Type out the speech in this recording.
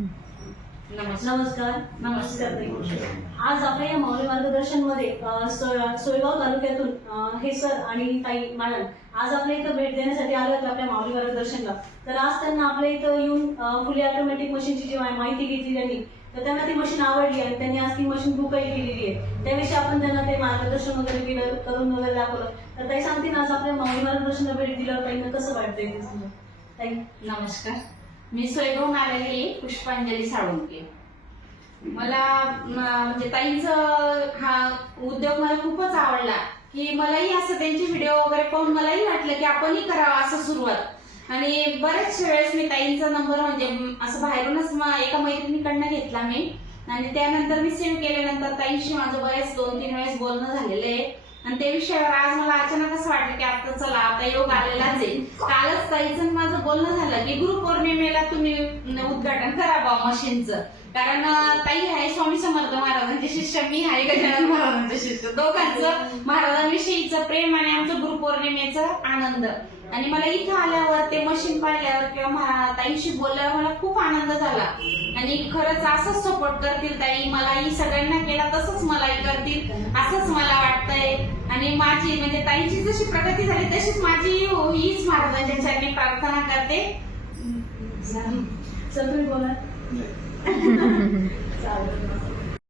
नमस्कार. नमस्कार ताई. आज आपल्या या माऊली मार्गदर्शन मध्ये सोयगाव तालुक्यातून हे सर आणि ताई मॅडम आज आपल्या इथं भेट देण्यासाठी आले होते आपल्या माऊली मार्गदर्शनला. तर आज त्यांना आपल्या इथं येऊन फुली ऑटोमॅटिक मशीनची जी माहिती घेतली त्यांनी, तर त्यांना ती मशीन आवडली आणि त्यांनी आज ती मशीन बुकही केलेली आहे. त्याविषयी आपण त्यांना ते मार्गदर्शन वगैरे केलं, करून वगैरे दाखवलं. तर ताई सांगतील आज आपल्या माऊली मार्गदर्शनला भेट दिल्यावर ताईंना कसं वाटतंय ते समजा. ताई नमस्कार. मी सोयगावून आलेली पुष्पांजली साळुंके. मला म्हणजे ताईंचं हा उद्योग मला खूपच आवडला की मलाही असं त्यांचे व्हिडिओ वगैरे पाहून मलाही वाटलं की आपणही करावं असं सुरुवात. आणि बरेच वेळेस मी ताईंचा नंबर म्हणजे असं बाहेरूनच एका मैत्रिणीकडनं घेतला मी आणि त्यानंतर मी सेव्ह केल्यानंतर ताईंशी माझं बरेच 2-3 वेळेस बोलणं झालेलं आहे. आणि त्या विषयावर आज मला अचानक असं वाटलं की आता चला आता योग आलेलाच आहे. कालच ताईचं माझं बोलणं झालं की गुरुपौर्णिमेला तुम्ही उद्घाटन करा बा मशीनचं. कारण ताई आहे स्वामी समर्थ महाराजांचे शिष्य, मी आहे गजानन महाराजांचे शिष्य. दोघांचं महाराजांविषयीचं प्रेम आणि आमचं गुरुपौर्णिमेचा आनंद. आणि मला इथं आल्यावर ते मशीन पाहिल्यावर किंवा ताईशी बोलल्यावर मला खूप आनंद झाला. आणि खरंच असंच सपोर्ट करतील ताई, मलाही सगळ्यांना केला तसंच मलाही करतील असंच मला वाटतंय. आणि माझी म्हणजे ताईची जशी प्रगती झाली तशीच माझी हीच महाराजांच्या चरणी प्रार्थना करते. सर तुम्ही बोला. चालेल.